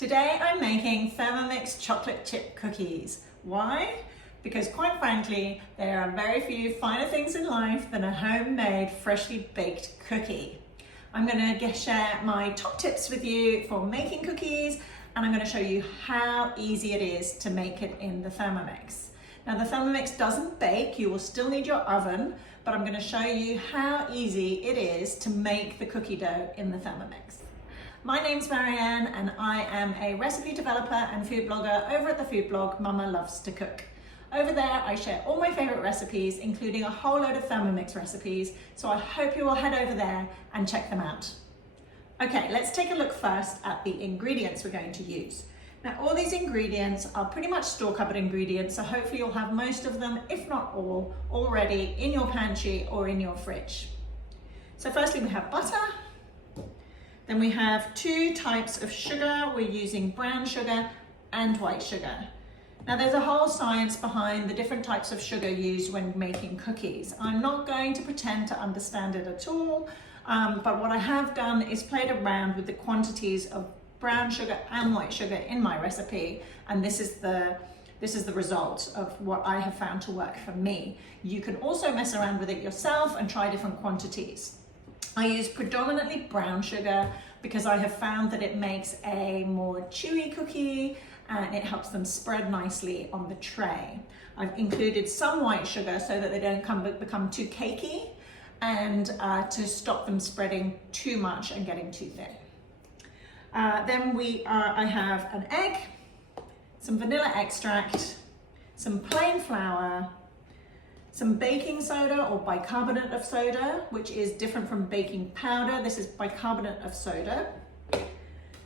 Today I'm making Thermomix chocolate chip cookies. Why? Because quite frankly, there are very few finer things in life than a homemade, freshly baked cookie. I'm going to share my top tips with you for making cookies, and I'm going to show you how easy it is to make it in the Thermomix. Now the Thermomix doesn't bake, you will still need your oven, but I'm going to show you how easy it is to make the cookie dough in the Thermomix. My name's Marianne and I am a recipe developer and food blogger over at the food blog Mama Loves to Cook. Over there I share all my favourite recipes, including a whole load of Thermomix recipes, so I hope you will head over there and check them out. Okay, let's take a look first at the ingredients we're going to use. Now all these ingredients are pretty much store cupboard ingredients, so hopefully you'll have most of them, if not all, already in your pantry or in your fridge. So firstly we have butter. Then we have two types of sugar. We're using brown sugar and white sugar. Now there's a whole science behind the different types of sugar used when making cookies. I'm not going to pretend to understand it at all, but what I have done is played around with the quantities of brown sugar and white sugar in my recipe, and this is the result of what I have found to work for me. You can also mess around with it yourself and try different quantities. I use predominantly brown sugar because I have found that it makes a more chewy cookie and it helps them spread nicely on the tray. I've included some white sugar so that they don't become too cakey and to stop them spreading too much and getting too thin. Then I have an egg, some vanilla extract, some plain flour, some baking soda or bicarbonate of soda, which is different from baking powder. This is bicarbonate of soda.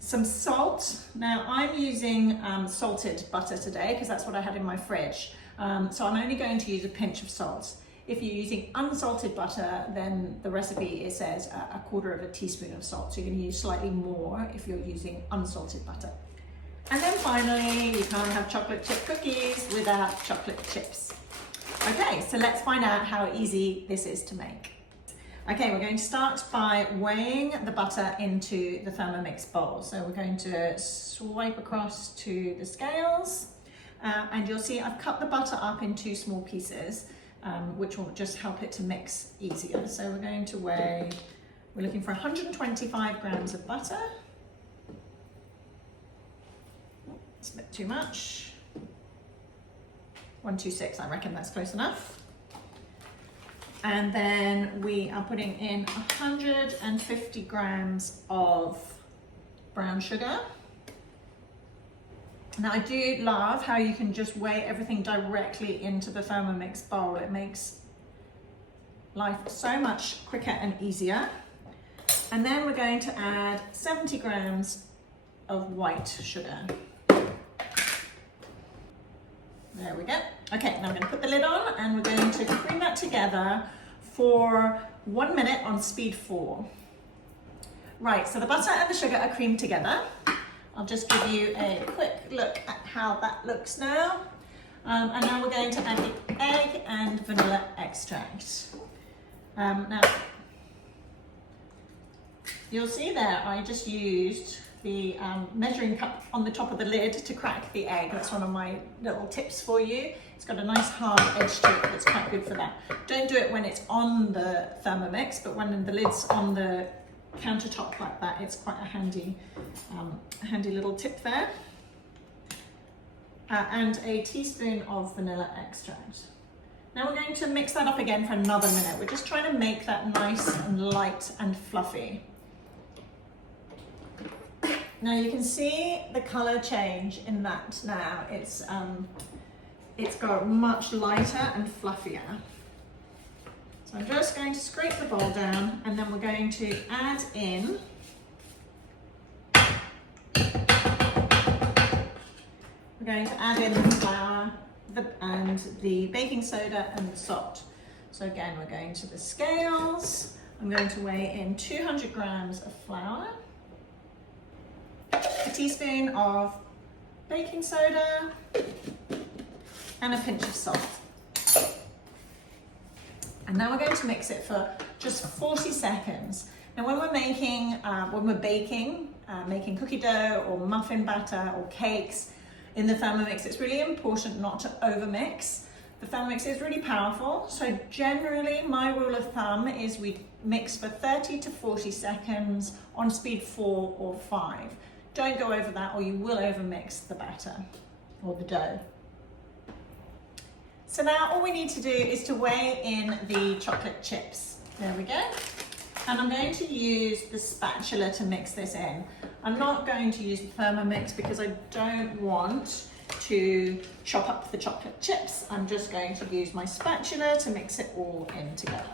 Some salt. Now I'm using salted butter today because that's what I had in my fridge. So I'm only going to use a pinch of salt. If you're using unsalted butter, then the recipe it says a quarter of a teaspoon of salt. So you're going to use slightly more if you're using unsalted butter. And then finally, you can't have chocolate chip cookies without chocolate chips. Okay, so let's find out how easy this is to make. Okay, we're going to start by weighing the butter into the Thermomix bowl. So we're going to swipe across to the scales, and you'll see I've cut the butter up in two small pieces, which will just help it to mix easier. So we're going to weigh, we're looking for 125 grams of butter. It's a bit too much. 126, I reckon that's close enough. And then we are putting in 150 grams of brown sugar. Now I do love how you can just weigh everything directly into the Thermomix bowl. It makes life so much quicker and easier. And then we're going to add 70 grams of white sugar. There we go. Okay, now I'm going to put the lid on and we're going to cream that together for 1 minute on speed 4. Right, so the butter and the sugar are creamed together. I'll just give you a quick look at how that looks now. And now we're going to add the egg and vanilla extract. Now, you'll see there I just used the measuring cup on the top of the lid to crack the egg. That's one of my little tips for you. It's got a nice hard edge to it that's quite good for that. Don't do it when it's on the Thermomix, but when the lid's on the countertop like that, it's quite a handy little tip there. And a teaspoon of vanilla extract. Now we're going to mix that up again for another minute. We're just trying to make that nice and light and fluffy. Now you can see the color change in that now. It's got much lighter and fluffier. So I'm just going to scrape the bowl down and then we're going to add in the flour and the baking soda and the salt. So again, we're going to the scales. I'm going to weigh in 200 grams of flour, a teaspoon of baking soda, and a pinch of salt. And now we're going to mix it for just 40 seconds. Now when we're baking, making cookie dough or muffin batter or cakes in the Thermomix, it's really important not to overmix. The Thermomix is really powerful, so generally my rule of thumb is we mix for 30 to 40 seconds on speed 4 or 5. Don't go over that or you will overmix the batter or the dough. So now all we need to do is to weigh in the chocolate chips. There we go. And I'm going to use the spatula to mix this in. I'm not going to use the Thermomix because I don't want to chop up the chocolate chips. I'm just going to use my spatula to mix it all in together.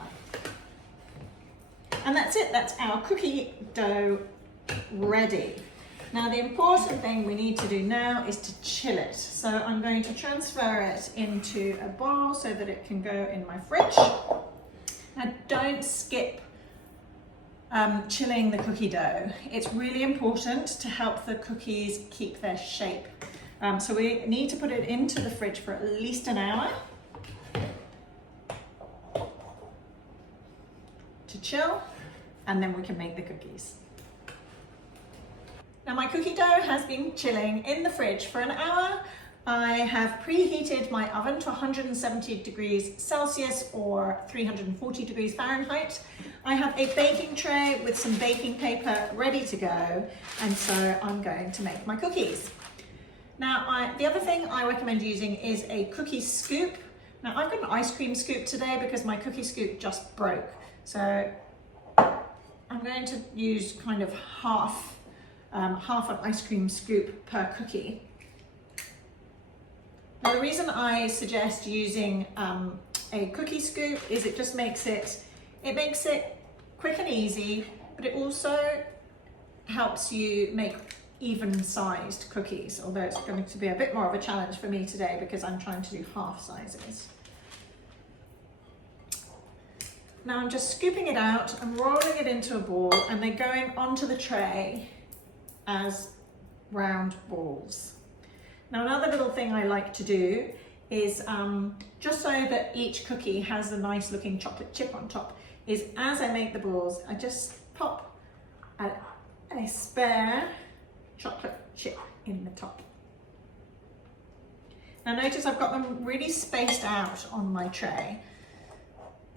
And that's it, that's our cookie dough ready. Now the important thing we need to do now is to chill it. So I'm going to transfer it into a bowl so that it can go in my fridge. Now don't skip chilling the cookie dough. It's really important to help the cookies keep their shape. So we need to put it into the fridge for at least an hour to chill, and then we can make the cookies. Now my cookie dough has been chilling in the fridge for an hour. I have preheated my oven to 170 degrees Celsius or 340 degrees Fahrenheit. I have a baking tray with some baking paper ready to go, and so I'm going to make my cookies. Now the other thing I recommend using is a cookie scoop. Now I've got an ice cream scoop today because my cookie scoop just broke. So I'm going to use kind of half an ice cream scoop per cookie. Now the reason I suggest using a cookie scoop is it just makes it quick and easy, but it also helps you make even sized cookies, although it's going to be a bit more of a challenge for me today because I'm trying to do half sizes. Now I'm just scooping it out and rolling it into a ball, and they're going onto the tray as round balls. Now another little thing I like to do is, just so that each cookie has a nice looking chocolate chip on top, is as I make the balls, I just pop a spare chocolate chip in the top. Now notice I've got them really spaced out on my tray.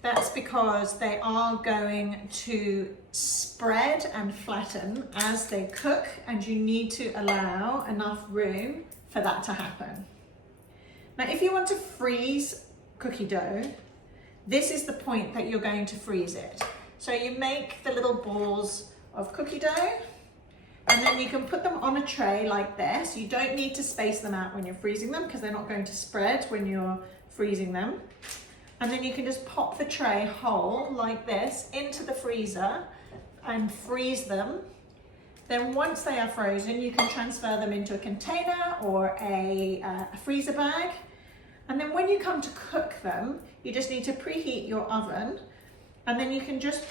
That's because they are going to spread and flatten as they cook, and you need to allow enough room for that to happen. Now if you want to freeze cookie dough, this is the point that you're going to freeze it. So you make the little balls of cookie dough, and then you can put them on a tray like this. You don't need to space them out when you're freezing them because they're not going to spread when you're freezing them. And then you can just pop the tray whole like this into the freezer and freeze them. Then once they are frozen, you can transfer them into a container or a freezer bag. And then when you come to cook them, you just need to preheat your oven, and then you can just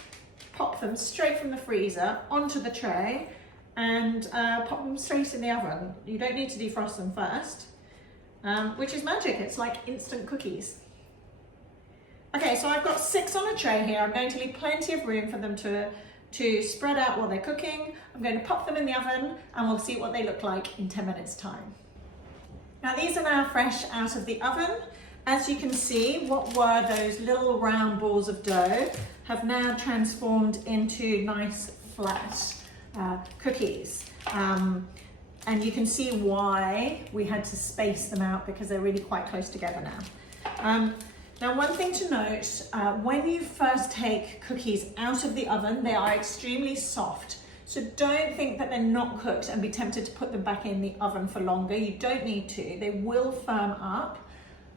pop them straight from the freezer onto the tray and pop them straight in the oven. You don't need to defrost them first, which is magic. It's like instant cookies. Okay, so I've got 6 on a tray here. I'm going to leave plenty of room for them to spread out while they're cooking. I'm going to pop them in the oven and we'll see what they look like in 10 minutes time. Now these are now fresh out of the oven. As you can see, what were those little round balls of dough have now transformed into nice flat cookies. And you can see why we had to space them out because they're really quite close together now. Now one thing to note, when you first take cookies out of the oven, they are extremely soft. So don't think that they're not cooked and be tempted to put them back in the oven for longer. You don't need to. They will firm up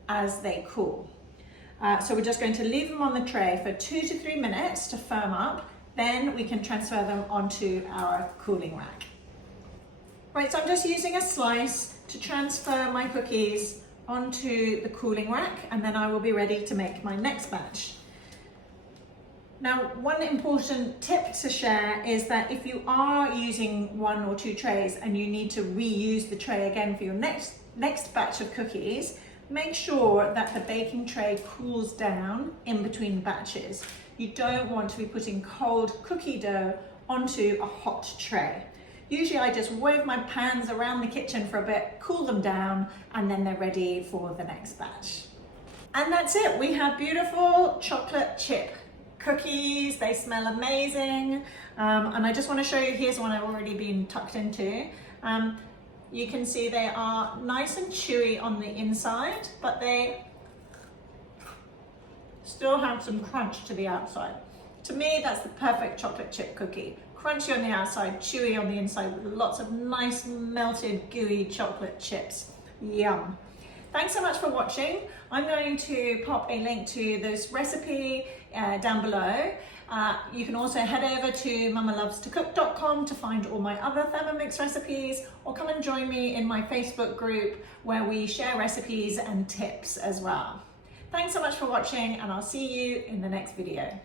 as they cool. So we're just going to leave them on the tray for 2 to 3 minutes to firm up. Then we can transfer them onto our cooling rack. Right, so I'm just using a slice to transfer my cookies onto the cooling rack, and then I will be ready to make my next batch. Now, one important tip to share is that if you are using 1 or 2 trays and you need to reuse the tray again for your next batch of cookies, make sure that the baking tray cools down in between batches. You don't want to be putting cold cookie dough onto a hot tray. Usually I just wave my pans around the kitchen for a bit, cool them down, and then they're ready for the next batch. And that's it. We have beautiful chocolate chip cookies. They smell amazing. And I just want to show you, here's one I've already been tucked into. You can see they are nice and chewy on the inside, but they still have some crunch to the outside. To me, that's the perfect chocolate chip cookie. Crunchy on the outside, chewy on the inside, with lots of nice melted gooey chocolate chips. Yum. Thanks so much for watching. I'm going to pop a link to this recipe down below. You can also head over to mamalovetocook.com to find all my other Thermomix recipes, or come and join me in my Facebook group where we share recipes and tips as well. Thanks so much for watching, and I'll see you in the next video.